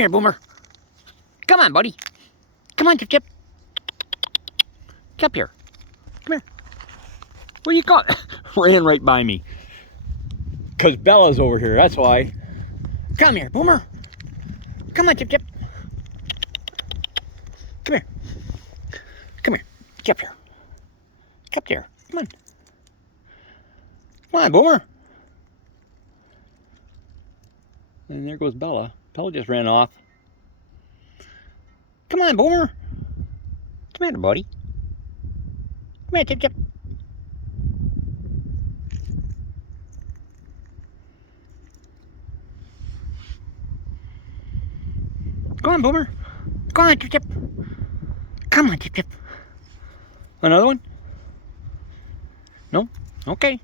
Here, Boomer. Come on, buddy. Come on, Chip Chip. Chip here. Come here. Where you going? Ran right by me. Because Bella's over here, that's why. Come here, Boomer. Come on, Chip Chip. Come here. Come here. Chip here. Chip here. Come on. Come on, Boomer. And there goes Bella. Bella just ran off. Come on, Boomer. Come here, buddy. Come here, Chip Chip. Go on, Boomer. Go on, Chip Chip. Come on, Chip Chip. Another one? No? Okay.